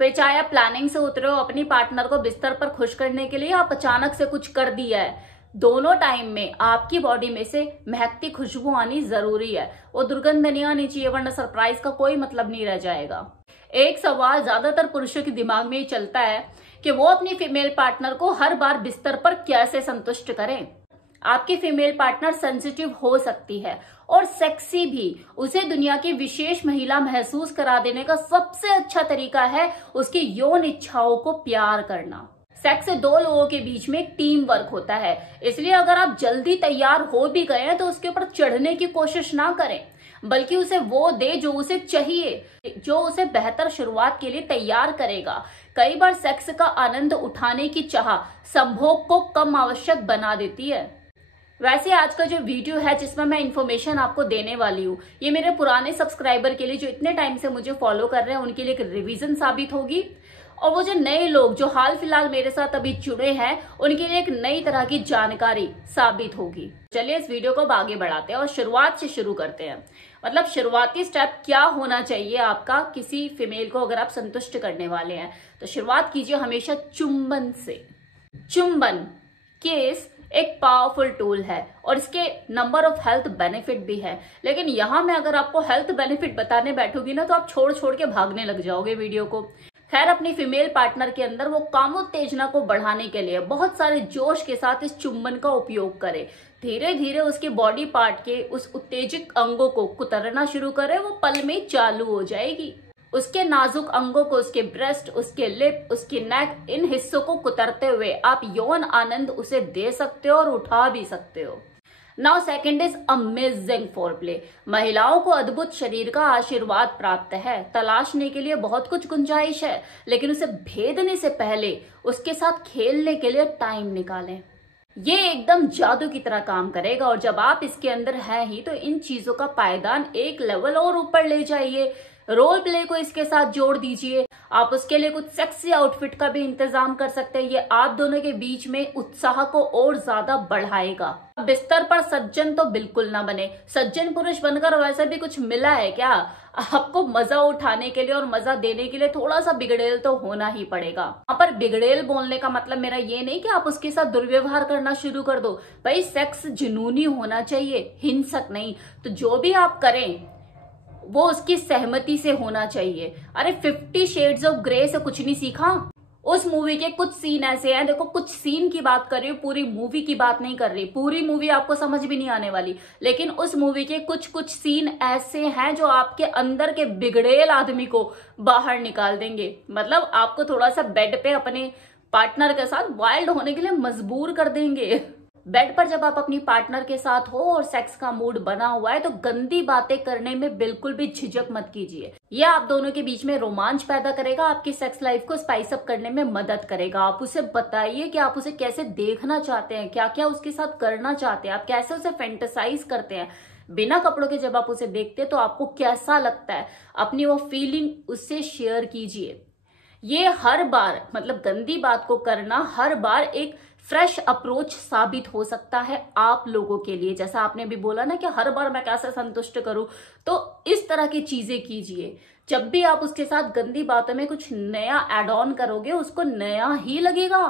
फिर चाहे आप प्लानिंग से उतरे हो अपनी पार्टनर को बिस्तर पर खुश करने के लिए, आप अचानक से कुछ कर दिया है, दोनों टाइम में आपकी बॉडी में से महकती खुशबू आनी जरूरी है। वो दुर्गंध नहीं आनी चाहिए, वरना सरप्राइज का कोई मतलब नहीं रह जाएगा। एक सवाल ज्यादातर पुरुषों के दिमाग में ही चलता है कि वो अपनी फीमेल पार्टनर को हर बार बिस्तर पर कैसे संतुष्ट करें। आपकी फीमेल पार्टनर सेंसिटिव हो सकती है और सेक्सी भी। उसे दुनिया की विशेष महिला महसूस करा देने का सबसे अच्छा तरीका है उसकी यौन इच्छाओं को प्यार करना। सेक्स दो लोगों के बीच में टीम वर्क होता है, इसलिए अगर आप जल्दी तैयार हो भी गए हैं तो उसके ऊपर चढ़ने की कोशिश ना करें, बल्कि उसे वो दे जो उसे चाहिए, जो उसे बेहतर शुरुआत के लिए तैयार करेगा। कई बार सेक्स का आनंद उठाने की चाह संभोग को कम आवश्यक बना देती है। वैसे आज का जो वीडियो है जिसमें मैं इन्फॉर्मेशन आपको देने वाली हूँ, ये मेरे पुराने सब्सक्राइबर के लिए जो इतने टाइम से मुझे फॉलो कर रहे हैं उनके लिए एक रिवीजन साबित होगी, और वो जो नए लोग जो हाल फिलहाल मेरे साथ अभी जुड़े हैं उनके लिए एक नई तरह की जानकारी साबित होगी। चलिए इस वीडियो को आगे बढ़ाते हैं और शुरुआत से शुरू करते हैं। मतलब शुरुआती स्टेप क्या होना चाहिए आपका किसी फीमेल को अगर आप संतुष्ट करने वाले हैं, तो शुरुआत कीजिए हमेशा चुंबन से। चुंबन किस एक पावरफुल टूल है और इसके नंबर ऑफ हेल्थ बेनिफिट भी है, लेकिन यहां मैं अगर आपको हेल्थ बेनिफिट बताने बैठूंगी ना तो आप छोड़ छोड़ के भागने लग जाओगे वीडियो को। खैर, अपनी फीमेल पार्टनर के अंदर वो कामोत्तेजना को बढ़ाने के लिए बहुत सारे जोश के साथ इस चुंबन का उपयोग करें। धीरे धीरे उसके बॉडी पार्ट के उस उत्तेजित अंगों को कुतरना शुरू करें, वो पल में चालू हो जाएगी। उसके नाजुक अंगों को, उसके ब्रेस्ट, उसके लिप, उसकी नेक, इन हिस्सों को कुतरते हुए आप यौन आनंद उसे दे सकते हो और उठा भी सकते हो। Now second is amazing foreplay. महिलाओं को अद्भुत शरीर का आशीर्वाद प्राप्त है, तलाशने के लिए बहुत कुछ गुंजाइश है, लेकिन उसे भेदने से पहले उसके साथ खेलने के लिए टाइम निकालें। ये एकदम जादू की तरह काम करेगा, और जब आप इसके अंदर हैं ही तो इन चीजों का पायदान एक लेवल और ऊपर ले जाइए। रोल प्ले को इसके साथ जोड़ दीजिए। आप उसके लिए कुछ सेक्सी आउटफिट का भी इंतजाम कर सकते हैं। ये आप दोनों के बीच में उत्साह को और ज्यादा बढ़ाएगा। बिस्तर पर सज्जन तो बिल्कुल ना बने। सज्जन पुरुष बनकर वैसे भी कुछ मिला है क्या? आपको मजा उठाने के लिए और मजा देने के लिए थोड़ा सा बिगड़ेल तो होना ही पड़ेगा। यहाँ पर बिगड़ेल बोलने का मतलब मेरा ये नहीं कि आप उसके साथ दुर्व्यवहार करना शुरू कर दो। भाई सेक्स जुनूनी होना चाहिए, हिंसक नहीं। तो जो भी आप करें वो उसकी सहमति से होना चाहिए। अरे 50 शेड्स ऑफ ग्रे से कुछ नहीं सीखा? उस मूवी के कुछ सीन ऐसे हैं, देखो कुछ सीन की बात कर रही हूँ, पूरी मूवी की बात नहीं कर रही। पूरी मूवी आपको समझ भी नहीं आने वाली, लेकिन उस मूवी के कुछ कुछ सीन ऐसे हैं जो आपके अंदर के बिगड़ेल आदमी को बाहर निकाल देंगे। मतलब आपको थोड़ा सा बेड पे अपने पार्टनर के साथ वाइल्ड होने के लिए मजबूर कर देंगे। बेड पर जब आप अपनी पार्टनर के साथ हो और सेक्स का मूड बना हुआ है तो गंदी बातें करने में बिल्कुल भी झिझक मत कीजिए। ये आप दोनों के बीच में रोमांच पैदा करेगा, आपकी सेक्स लाइफ को स्पाइस अप करने में मदद करेगा। आप उसे बताइए कि आप उसे कैसे देखना चाहते हैं, क्या क्या उसके साथ करना चाहते हैं, आप कैसे उसे फैंटेसाइज करते हैं। बिना कपड़ों के जब आप उसे देखते हैं तो आपको कैसा लगता है, अपनी वो फीलिंग उससे शेयर कीजिए। ये हर बार, मतलब गंदी बात को करना हर बार एक फ्रेश अप्रोच साबित हो सकता है आप लोगों के लिए। जैसा आपने भी बोला ना कि हर बार मैं कैसे संतुष्ट करूं, तो इस तरह की चीजें कीजिए। जब भी आप उसके साथ गंदी बातों में कुछ नया ऐड ऑन करोगे, उसको नया ही लगेगा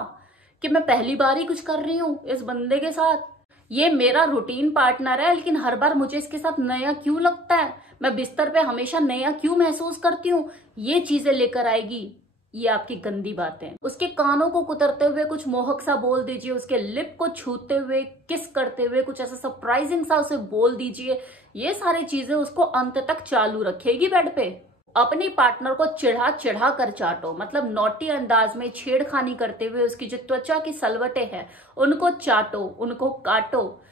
कि मैं पहली बार ही कुछ कर रही हूं इस बंदे के साथ। ये मेरा रूटीन पार्टनर है, लेकिन हर बार मुझे इसके साथ नया क्यों लगता है, मैं बिस्तर पे हमेशा नया क्यों महसूस करती हूँ। ये चीजें लेकर आएगी ये आपकी गंदी बातें। उसके कानों को कुतरते हुए कुछ मोहक सा बोल दीजिए, उसके लिप को छूते हुए, किस करते हुए कुछ ऐसा सरप्राइजिंग सा उसे बोल दीजिए। ये सारी चीजें उसको अंत तक चालू रखेगी बेड पे। अपनी पार्टनर को चिढ़ा चिढ़ा कर चाटो, मतलब नॉटी अंदाज में छेड़खानी करते हुए उसकी जो त्वचा की सलवटें हैं उनको चाटो, उनको काटो।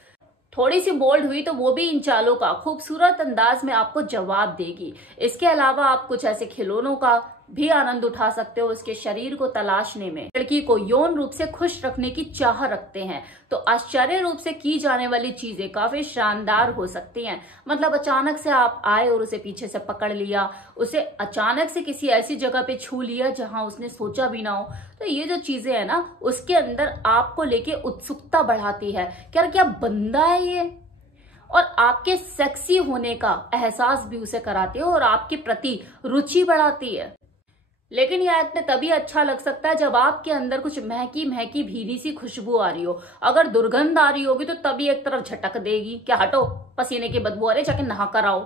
थोड़ी सी बोल्ड हुई तो वो भी इन चालों का खूबसूरत अंदाज में आपको जवाब देगी। इसके अलावा आप कुछ ऐसे खिलौनों का भी आनंद उठा सकते हो उसके शरीर को तलाशने में। लड़की को यौन रूप से खुश रखने की चाह रखते हैं तो आश्चर्य रूप से की जाने वाली चीजें काफी शानदार हो सकती हैं। मतलब अचानक से आप आए और उसे पीछे से पकड़ लिया, उसे अचानक से किसी ऐसी जगह पे छू लिया जहां उसने सोचा भी ना हो। तो ये जो चीजें है ना, उसके अंदर आपको लेके उत्सुकता बढ़ाती है, क्या बंदा है ये, और आपके सेक्सी होने का एहसास भी उसे कराती है और आपके प्रति रुचि बढ़ाती है। लेकिन यह एक्ट तभी अच्छा लग सकता है जब आपके अंदर कुछ महकी महकी भीनी सी खुशबू आ रही हो। अगर दुर्गंध आ रही होगी तो तभी एक तरफ झटक देगी, क्या हटो पसीने की बदबू आ रही, जाके नहा कर आओ।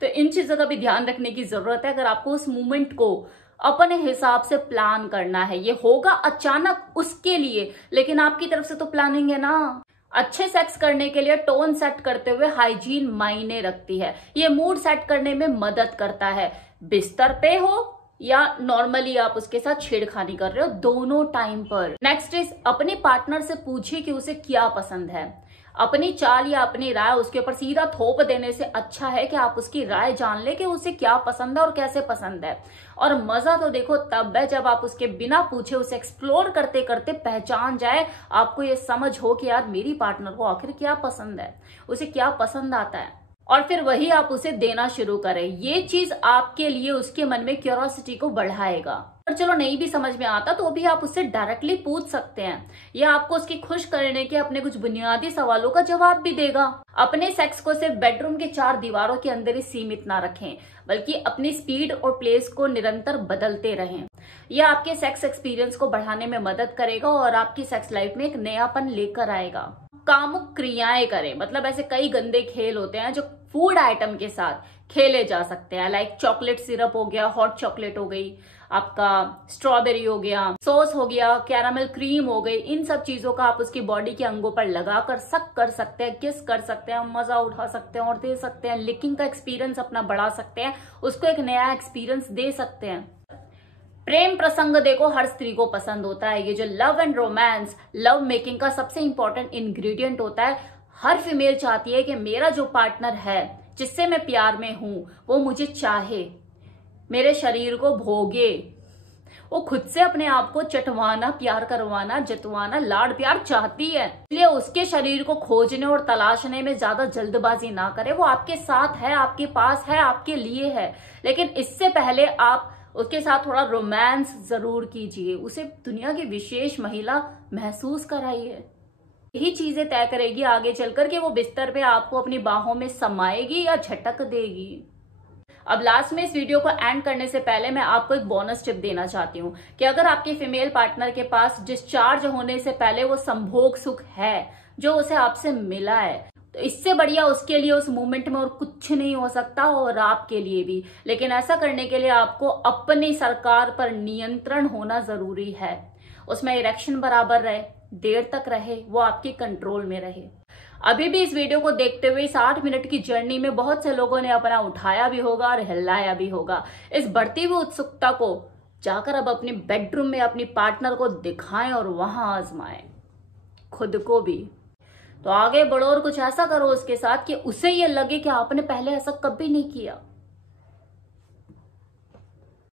तो इन चीजों का भी ध्यान रखने की जरूरत है। अगर आपको उस मोमेंट को अपने हिसाब से प्लान करना है, ये होगा अचानक उसके लिए, लेकिन आपकी तरफ से तो प्लानिंग है ना। अच्छे सेक्स करने के लिए टोन सेट करते हुए हाइजीन मायने रखती है। ये मूड सेट करने में मदद करता है, बिस्तर पे हो या नॉर्मली आप उसके साथ छेड़खानी कर रहे हो, दोनों टाइम पर। नेक्स्ट इज अपने पार्टनर से पूछिए कि उसे क्या पसंद है। अपनी चाल या अपनी राय उसके ऊपर सीधा थोप देने से अच्छा है कि आप उसकी राय जान ले कि उसे क्या पसंद है और कैसे पसंद है। और मजा तो देखो तब है जब आप उसके बिना पूछे उसे एक्सप्लोर करते करते पहचान जाए, आपको ये समझ हो कि यार मेरी पार्टनर को आखिर क्या पसंद है, उसे क्या पसंद आता है, और फिर वही आप उसे देना शुरू करें। ये चीज आपके लिए उसके मन में क्यूरियोसिटी को बढ़ाएगा। और चलो नहीं भी समझ में आता तो भी आप उससे डायरेक्टली पूछ सकते हैं, या आपको उसकी खुश करने के अपने कुछ बुनियादी सवालों का जवाब भी देगा। अपने सेक्स को सिर्फ बेडरूम के 4 दीवारों के अंदर ही सीमित ना रखें, बल्कि अपनी स्पीड और प्लेस को निरंतर बदलते रहें। यह आपके सेक्स एक्सपीरियंस को बढ़ाने में मदद करेगा और आपकी सेक्स लाइफ में एक नयापन लेकर आएगा। कामुक क्रियाएं करें, मतलब ऐसे कई गंदे खेल होते हैं जो फूड आइटम के साथ खेले जा सकते हैं, लाइक चॉकलेट सिरप हो गया, हॉट चॉकलेट हो गई, आपका स्ट्रॉबेरी हो गया, सॉस हो गया, कैरामल क्रीम हो गई। इन सब चीजों का आप उसकी बॉडी के अंगों पर लगाकर सक कर सकते हैं, किस कर सकते हैं, मजा उठा सकते हैं और दे सकते हैं, लिकिंग का एक्सपीरियंस अपना बढ़ा सकते हैं, उसको एक नया एक्सपीरियंस दे सकते हैं। प्रेम प्रसंग देखो हर स्त्री को पसंद होता है। ये जो love and romance, love making का सबसे इंपॉर्टेंट इंग्रेडिएंट होता है। हर फीमेल चाहती है कि मेरा जो पार्टनर है, जिससे मैं प्यार में हूं, वो मुझे चाहे, मेरे शरीर को भोगे, वो खुद से अपने आप को चटवाना, प्यार करवाना, जतवाना, लाड प्यार चाहती है। इसलिए उसके शरीर को खोजने और तलाशने में ज्यादा जल्दबाजी ना करे। वो आपके साथ है, आपके पास है, आपके लिए है, लेकिन इससे पहले आप उसके साथ थोड़ा रोमांस जरूर कीजिए, उसे दुनिया की विशेष महिला महसूस कराइए। यही चीजें तय करेगी आगे चलकर कि वो बिस्तर पे आपको अपनी बाहों में समाएगी या झटक देगी। अब लास्ट में इस वीडियो को एंड करने से पहले मैं आपको एक बोनस टिप देना चाहती हूँ कि अगर आपके फीमेल पार्टनर के पास डिस्चार्ज होने से पहले वो संभोग सुख है जो उसे आपसे मिला है, तो इससे बढ़िया उसके लिए उस मोमेंट में और कुछ नहीं हो सकता, और आपके लिए भी। लेकिन ऐसा करने के लिए आपको अपनी सरकार पर नियंत्रण होना जरूरी है। उसमें इरेक्शन बराबर रहे, देर तक रहे, वो आपके कंट्रोल में रहे। अभी भी इस वीडियो को देखते हुए इस 8 मिनट की जर्नी में बहुत से लोगों ने अपना उठाया भी होगा और हिलाया भी होगा। इस बढ़ती हुई उत्सुकता को जाकर अब अपने बेडरूम में अपनी पार्टनर को दिखाएं और वहां आजमाएं, खुद को भी। तो आगे बढ़ो और कुछ ऐसा करो उसके साथ कि उसे ये लगे कि आपने पहले ऐसा कभी नहीं किया।